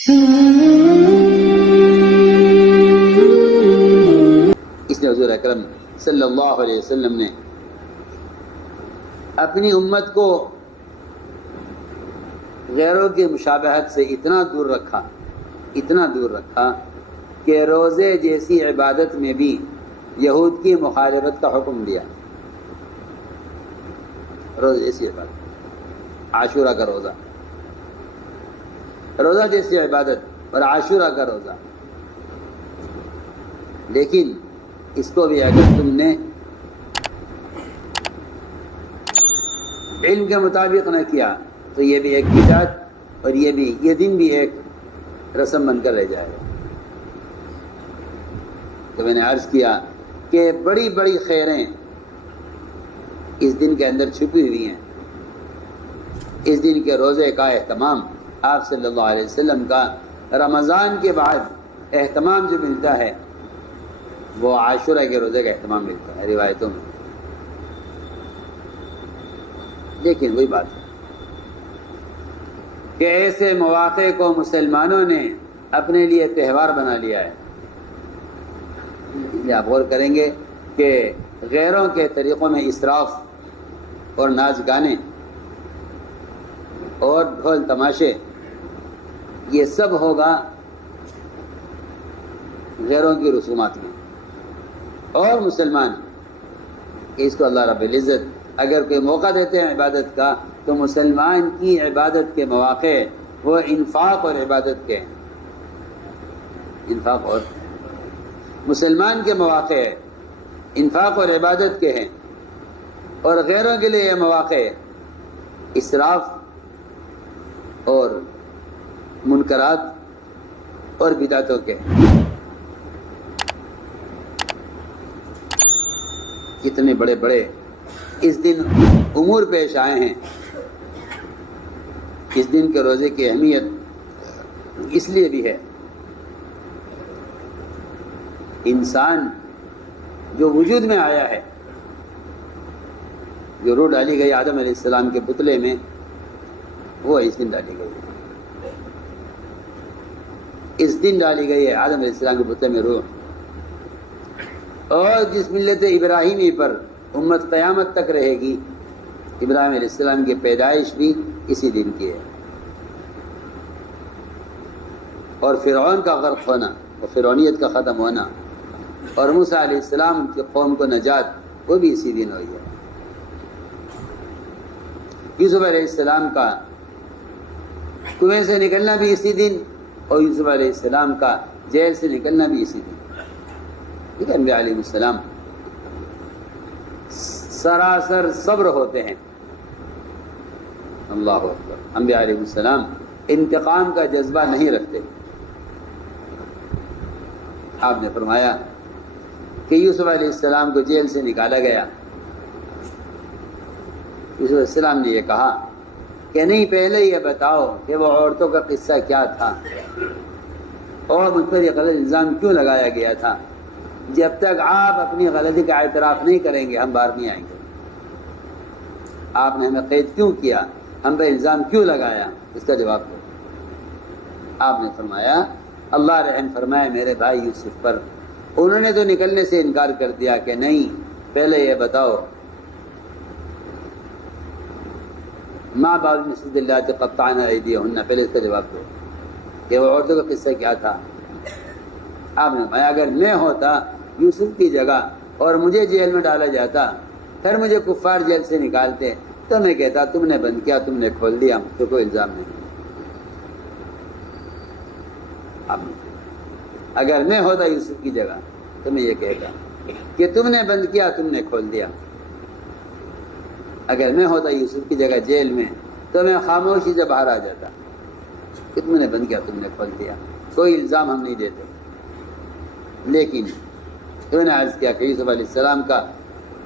اس لیے حضور اکرم صلی اللہ علیہ وسلم نے اپنی امت کو غیروں کی مشابہت سے اتنا دور رکھا کہ روزے جیسی عبادت میں بھی یہود کی مخالفت کا حکم دیا. روزے جیسی عبادت، عاشورہ کا روزہ جیسی عبادت اور عاشورہ کا روزہ، لیکن اس کو بھی اگر تم نے علم کے مطابق نہ کیا تو یہ بھی ایک بدعت اور یہ دن بھی ایک رسم بن کر رہ جائے گا. تو میں نے عرض کیا کہ بڑی بڑی خیریں اس دن کے اندر چھپی ہوئی ہیں. اس دن کے روزے کا اہتمام آپ صلی اللہ علیہ وسلم کا رمضان کے بعد اہتمام جو ملتا ہے وہ عاشورہ کے روزے کا اہتمام ملتا ہے روایتوں میں. لیکن وہی بات ہے کہ ایسے مواقع کو مسلمانوں نے اپنے لیے تہوار بنا لیا ہے. اس لیے آپ غور کریں گے کہ غیروں کے طریقوں میں اسراف اور ناچ گانے اور ڈھول تماشے یہ سب ہوگا غیروں کی رسومات میں. اور مسلمان اس کو اللہ رب العزت اگر کوئی موقع دیتے ہیں عبادت کا تو مسلمان کی عبادت کے مواقع وہ انفاق اور عبادت کے ہیں. انفاق اور مسلمان کے مواقع انفاق اور عبادت کے ہیں، اور غیروں کے لیے یہ مواقع اسراف اور منکرات اور بدعتوں کے ہیں. کتنے بڑے بڑے اس دن امور پیش آئے ہیں. اس دن کے روزے کی اہمیت اس لیے بھی ہے انسان جو وجود میں آیا ہے، جو روح ڈالی گئی آدم علیہ السلام کے پتلے میں، وہ اس دن ڈالی گئی ہے. اس دن ڈالی گئی ہے آدم علیہ السلام کے پتلے میں روح. اور جس ملت ابراہیمی پر امت قیامت تک رہے گی، ابراہیم علیہ السلام کی پیدائش بھی اسی دن کی ہے. اور فرعون کا غرق ہونا اور فرعونیت کا ختم ہونا اور موسیٰ علیہ السلام کی قوم کو نجات وہ بھی اسی دن ہوئی ہے. یوسف علیہ السلام کا کنویں سے نکلنا بھی اسی دن اور یوسف علیہ السلام کا جیل سے نکلنا بھی اسی دن. ٹھیک ہے، انبیاء علیہ السلام سراسر صبر ہوتے ہیں. اللہ اکبر. انبیاء علیہ السلام انتقام کا جذبہ نہیں رکھتے. آپ نے فرمایا کہ یوسف علیہ السلام کو جیل سے نکالا گیا. یوسف علیہ السلام نے یہ کہا کہ نہیں، پہلے یہ بتاؤ کہ وہ عورتوں کا قصہ کیا تھا اور مجھ پر یہ غلط الزام کیوں لگایا گیا تھا. جب تک آپ اپنی غلطی کا اعتراف نہیں کریں گے ہم باہر نہیں آئیں گے. آپ نے ہمیں قید کیوں کیا، ہم پہ الزام کیوں لگایا، اس کا جواب دو. آپ نے فرمایا اللہ رحم فرمائے میرے بھائی یوسف پر، انہوں نے تو نکلنے سے انکار کر دیا کہ نہیں، پہلے یہ بتاؤ ماں بال مسد اللہ تقطعن ایدیہن، پہلے اس کا جواب دو کہ وہ عورتوں کا قصہ کیا تھا. آپ نے فرمایا اگر میں ہوتا یوسف کی جگہ اور مجھے جیل میں ڈالا جاتا، پھر مجھے کفار جیل سے نکالتے تو میں کہتا تم نے بند کیا، تم نے کھول دیا، تو کوئی الزام نہیں. اگر میں ہوتا یوسف کی جگہ تو میں یہ کہتا کہ تم نے بند کیا، تم نے کھول دیا. اگر میں ہوتا یوسف کی جگہ جیل میں تو میں خاموشی سے باہر آ جاتا کہ تم نے بند کیا، تم نے کھول دیا، کوئی الزام ہم نہیں دیتے. لیکن انہوں نے عرض کیا کہ یوسف علیہ السلام کا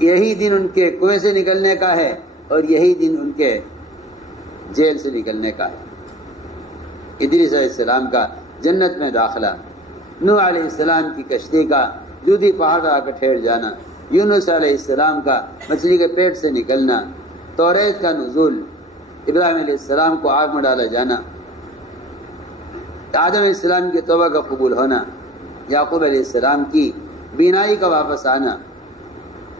یہی دن ان کے کنویں سے نکلنے کا ہے اور یہی دن ان کے جیل سے نکلنے کا ہے. ادریس علیہ السلام کا جنت میں داخلہ، نوح علیہ السلام کی کشتی کا جودی پہاڑ آ کر ٹھہر جانا، یونس علیہ السلام کا مچھلی کے پیٹ سے نکلنا، توریت کا نزول، ابراہیم علیہ السلام کو آگ میں ڈالا جانا، آدم علیہ السلام کی توبہ کا قبول ہونا، یعقوب علیہ السلام کی بینائی کا واپس آنا،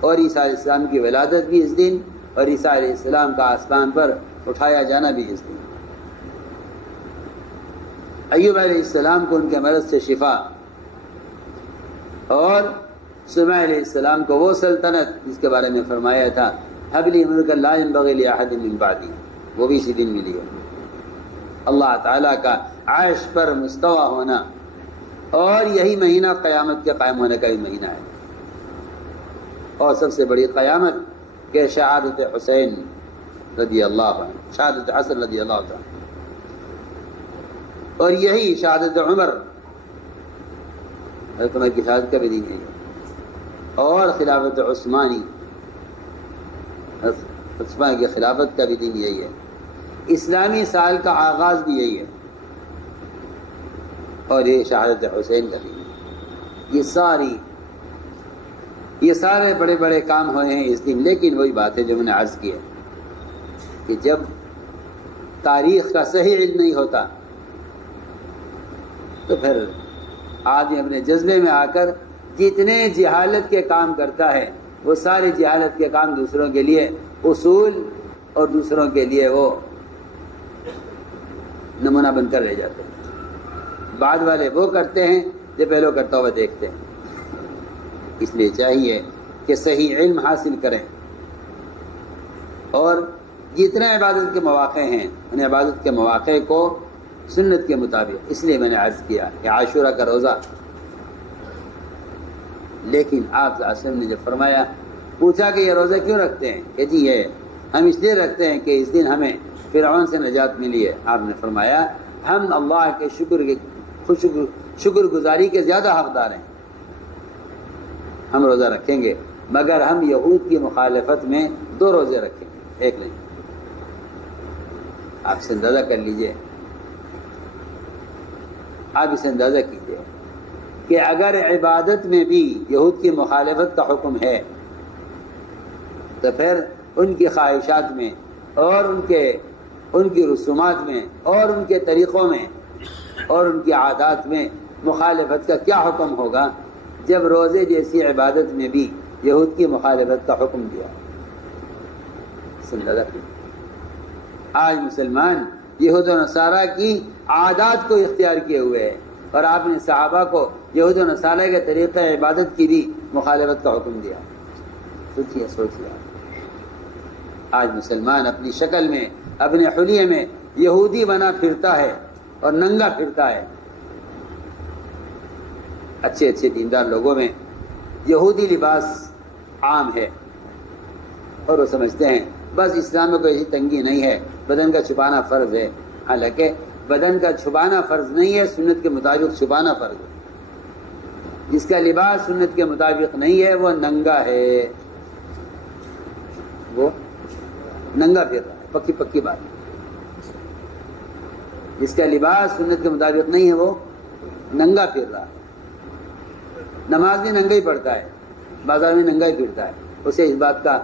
اور عیسیٰ علیہ السلام کی ولادت بھی اس دن، اور عیسیٰ علیہ السلام کا آسمان پر اٹھایا جانا بھی اس دن، ایوب علیہ السلام کو ان کے مرض سے شفا، اور سلیمان علیہ السلام کو وہ سلطنت جس کے بارے میں فرمایا تھا هب لی ملکا لا ينبغی لأحد من بعدی، وہ بھی اسی دن ملی ہے۔ اللہ تعالیٰ کا عرش پر مستوی ہونا، اور یہی مہینہ قیامت کے قائم ہونے کا بھی مہینہ ہے، اور سب سے بڑی قیامت کہ شہادت حسین رضی اللہ عنہ، شہادت حسن رضی اللہ عنہ، اور یہی شہادت عمر، حضرت عمر کی شہادت کا بھی دن ہے، اور خلافت عثمانی، عثمان کی خلافت کا بھی دن یہی ہے، اسلامی سال کا آغاز بھی یہی ہے، اور یہ شہادت حسین کا دن ہے۔ یہ سارے بڑے بڑے کام ہوئے ہیں اس دن، لیکن وہی بات ہے جو میں نے عرض کی ہے کہ جب تاریخ کا صحیح علم نہیں ہوتا تو پھر آدمی اپنے جذبے میں آ کر جتنے جہالت کے کام کرتا ہے وہ سارے جہالت کے کام دوسروں کے لیے اصول اور دوسروں کے لیے وہ نمونہ بن کر رہ جاتے ہیں۔ بعد والے وہ کرتے ہیں جو پہلو کرتا ہوا دیکھتے ہیں۔ اس لیے چاہیے کہ صحیح علم حاصل کریں، اور جتنے عبادت کے مواقع ہیں ان عبادت کے مواقع کو سنت کے مطابق، اس لیے میں نے عرض کیا کہ عاشورہ کا روزہ، لیکن آپ صلی اللہ علیہ وسلم نے جب فرمایا، پوچھا کہ یہ روزہ کیوں رکھتے ہیں، کہ جی یہ ہم اس لیے رکھتے ہیں کہ اس دن ہمیں فرعون سے نجات ملی ہے۔ آپ نے فرمایا ہم اللہ کے شکر گزاری کے زیادہ حقدار ہیں، ہم روزہ رکھیں گے، مگر ہم یہود کی مخالفت میں 2 روزے رکھیں گے، ایک نہیں۔ آپ سے اندازہ کر لیجئے، آپ اسے اندازہ کیجئے کہ اگر عبادت میں بھی یہود کی مخالفت کا حکم ہے تو پھر ان کی خواہشات میں اور ان کی رسومات میں اور ان کے طریقوں میں اور ان کی عادات میں مخالفت کا کیا حکم ہوگا جب روزے جیسی عبادت میں بھی یہود کی مخالفت کا حکم دیا۔ آج مسلمان یہود و نصارہ کی عادات کو اختیار کیے ہوئے ہیں، اور آپ نے صحابہ کو یہود و نصارہ کے طریقہ عبادت کی بھی مخالفت کا حکم دیا۔ سوچیے آج مسلمان اپنی شکل میں، اپنے حلیے میں یہودی بنا پھرتا ہے اور ننگا پھرتا ہے۔ اچھے اچھے دیندار لوگوں میں یہودی لباس عام ہے، اور وہ سمجھتے ہیں بس اسلام میں کوئی ایسی تنگی نہیں ہے، بدن کا چھپانا فرض ہے۔ حالانکہ بدن کا چھپانا فرض نہیں ہے، سنت کے مطابق چھپانا فرض ہے۔ جس کا لباس سنت کے مطابق نہیں ہے وہ ننگا ہے، وہ ننگا پھر رہا ہے، پکی بات ہے۔ جس کا لباس سنت کے مطابق نہیں ہے وہ ننگا پھر رہا ہے۔ نماز میں ننگا ہی پڑھتا ہے، بازار میں ننگا ہی پھرتا ہے، اسے اس بات کا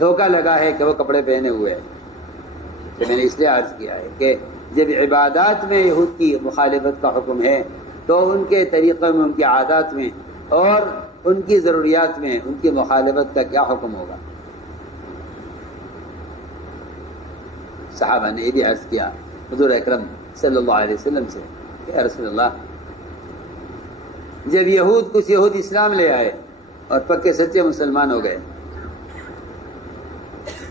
دھوکہ لگا ہے کہ وہ کپڑے پہنے ہوئے ہیں۔ تو میں نے اس لیے عرض کیا ہے کہ جب عبادات میں یہود کی مخالفت کا حکم ہے تو ان کے طریقوں میں، ان کی عادات میں اور ان کی ضروریات میں ان کی مخالفت کا کیا حکم ہوگا۔ صحابہ نے یہ بھی عرض کیا حضور اکرم صلی اللہ علیہ وسلم سے کہ یا رسول اللہ، جب کچھ یہود اسلام لے آئے اور پکے سچے مسلمان ہو گئے،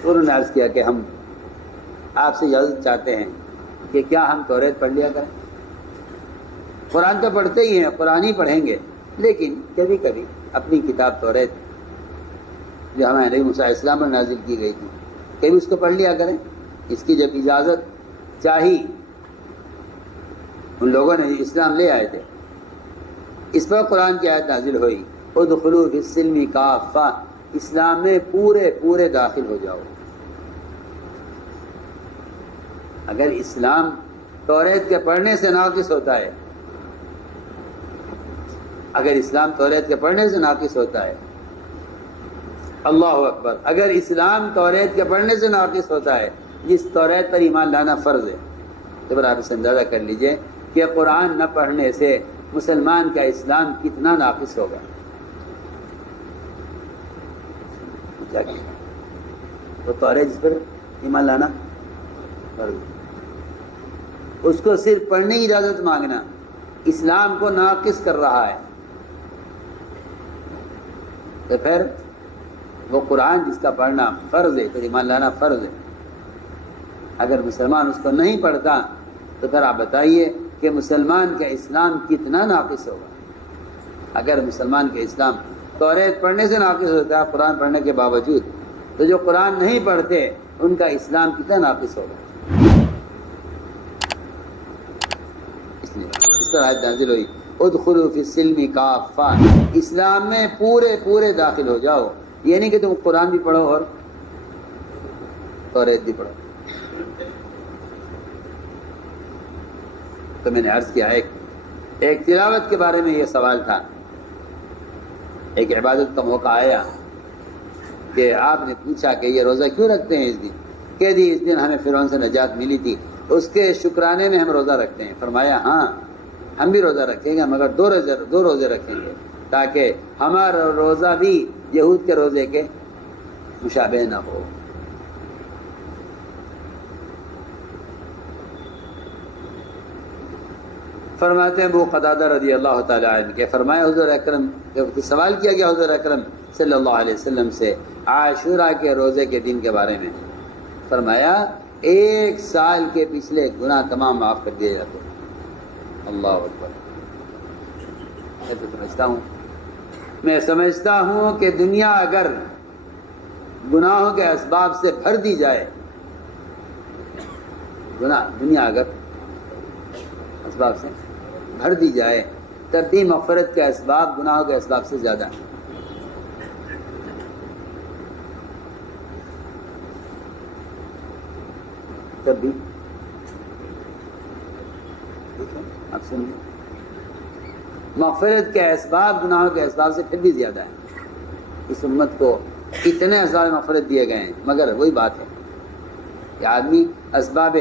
تو انہوں نے عرض کیا کہ ہم آپ سے اجازت چاہتے ہیں کہ کیا ہم توریت پڑھ لیا کریں؟ قرآن تو پڑھتے ہی ہیں، قرآن ہی پڑھیں گے، لیکن کبھی کبھی اپنی کتاب توریت جو ہمارے نبی موسیٰ علیہ السلام پر نازل کی گئی تھی، کبھی اس کو پڑھ لیا کریں۔ اس کی جب اجازت چاہی ان لوگوں نے اسلام لے آئے تھے، اس پر قرآن کی آیت نازل ہوئی، ادخلوا فی السلم کافہ، اسلام میں پورے داخل ہو جاؤ۔ اگر اسلام توریت کے پڑھنے سے ناقص ہوتا ہے، اگر اسلام توریت کے پڑھنے سے ناقص ہوتا ہے، اللہ اکبر، اگر اسلام توریت کے پڑھنے سے ناقص ہوتا ہے جس توریت پر ایمان لانا فرض ہے، تو پھر آپ اسے اندازہ کر لیجئے کہ قرآن نہ پڑھنے سے مسلمان کا اسلام کتنا ناقص ہوگا. وہ تو ہے جس پر ایمان لانا فرض، اس کو صرف پڑھنے کی اجازت مانگنا اسلام کو ناقص کر رہا ہے. تو پھر وہ قرآن جس کا پڑھنا فرض ہے، تو ایمان لانا فرض ہے. اگر مسلمان اس کو نہیں پڑھتا تو پھر آپ بتائیے کہ مسلمان کا اسلام کتنا ناقص ہوگا. اگر مسلمان کا اسلام توریت پڑھنے سے ناقص ہوتا ہے قرآن پڑھنے کے باوجود، تو جو قرآن نہیں پڑھتے ان کا اسلام کتنا ناقص ہوگا. اس طرح آیت نازل ہوئی ادخلوا فی السلم کافہ، اسلام میں پورے داخل ہو جاؤ. یہ نہیں کہ تم قرآن بھی پڑھو اور توریت بھی پڑھو. تو میں نے عرض کیا ایک تلاوت کے بارے میں یہ سوال تھا. ایک عبادت کا موقع آیا کہ آپ نے پوچھا کہ یہ روزہ کیوں رکھتے ہیں اس دن؟ کہ جی اس دن ہمیں فرعون سے نجات ملی تھی، اس کے شکرانے میں ہم روزہ رکھتے ہیں. فرمایا ہاں ہم بھی روزہ رکھیں گے، مگر دو روزے رکھیں گے تاکہ ہمارا روزہ بھی یہود کے روزے کے مشابہ نہ ہو. فرماتے ہیں ابو قتادہ رضی اللہ تعالی عنہ کہ فرمایا حضور اکرم، سوال کیا گیا حضور اکرم صلی اللہ علیہ وسلم سے عاشورہ کے روزے کے دن کے بارے میں. فرمایا 1 سال کے پچھلے گناہ تمام معاف کر دیے جاتے ہیں. اللہ اکبر. میں سمجھتا ہوں کہ دنیا اگر گناہوں کے اسباب سے بھر دی جائے، دنیا اگر اسباب سے بھر دی جائے تب بھی مغفرت کے اسباب گناہوں کے اسباب سے زیادہ ہیں. تب بھی آپ سنیے، مغفرت کے اسباب گناہوں کے اسباب سے پھر بھی زیادہ ہیں. اس امت کو اتنے اسباب مغفرت دیے گئے ہیں، مگر وہی بات ہے کہ آدمی اسباب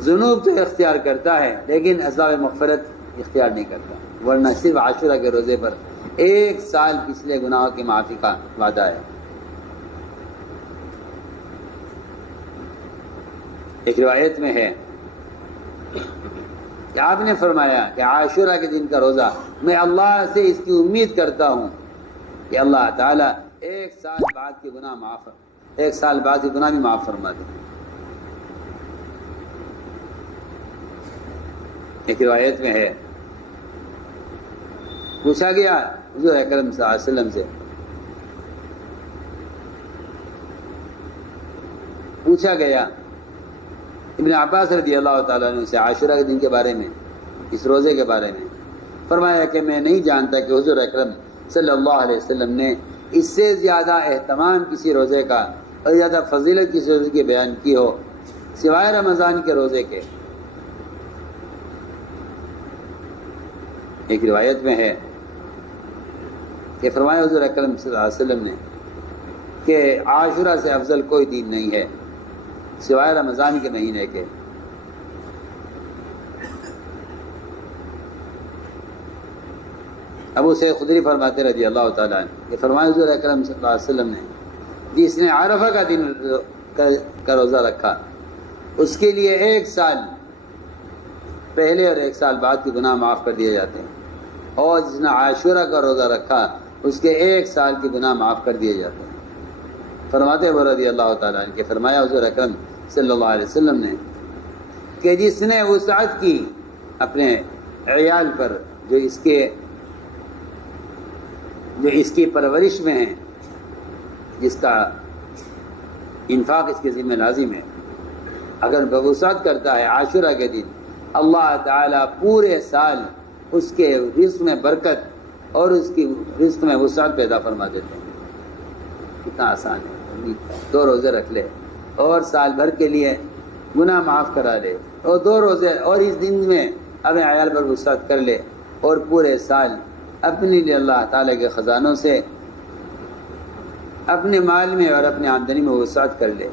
ذنوب تو اختیار کرتا ہے لیکن اسباب مغفرت اختیار نہیں کرتا. ورنہ صرف عاشورہ کے روزے پر 1 سال پچھلے گناہوں کی معافی کا وعدہ ہے. ایک روایت میں ہے کہ آپ نے فرمایا کہ عاشورہ کے دن کا روزہ میں اللہ سے اس کی امید کرتا ہوں کہ اللہ تعالیٰ 1 سال بعد کے گناہ معاف، 1 سال بعد کے گناہ بھی معاف فرما دے. ایک روایت میں ہے پوچھا گیا حضور اکرم صلی اللہ علیہ وسلم سے، پوچھا گیا ابن عباس رضی اللہ تعالیٰ عنہ سے عاشورہ کے دن کے بارے میں، اس روزے کے بارے میں. فرمایا کہ میں نہیں جانتا کہ حضور اکرم صلی اللہ علیہ وسلم نے اس سے زیادہ اہتمام کسی روزے کا اور زیادہ فضیلت کسی روزے کی بیان کی ہو سوائے رمضان کے روزے کے. ایک روایت میں ہے کہ فرمایا حضور اکرم صلی اللہ علیہ وسلم نے کہ عاشورہ سے افضل کوئی دین نہیں ہے سوائے رمضان کے مہینے کے. ابو سعید خدری فرماتے رضی اللہ تعالیٰ عنہ کہ فرمایا حضور اکرم صلی اللہ علیہ وسلم نے جس نے عرفہ کا دن کا روزہ رکھا اس کے لیے 1 سال پہلے اور 1 سال بعد کے گناہ معاف کر دیے جاتے ہیں، اور جس نے عاشورہ کا روزہ رکھا اس کے 1 سال کے گناہ معاف کر دیے جاتے ہیں. فرماتے ہیں رضی اللہ تعالیٰ عنہ کہ فرمایا حضور اکرم صلی اللہ علیہ وسلم نے کہ جس نے وسعت کی اپنے عیال پر جو اس کی پرورش میں ہیں، جس کا انفاق اس کے ذمہ لازم ہے، اگر بوسعت کرتا ہے عاشورہ کے دن، اللہ تعالیٰ پورے سال اس کے رزق میں برکت اور اس کی رزق میں وسعت پیدا فرما دیتے ہیں. کتنا آسان ہے. 2 روزے رکھ لے اور سال بھر کے لیے گناہ معاف کرا لے، اور 2 روزے اور اس دن میں اپنے عیال پر وسعت کر لے، اور پورے سال اپنے لیے اللہ تعالیٰ کے خزانوں سے اپنے مال میں اور اپنی آمدنی میں وسعت کر لے.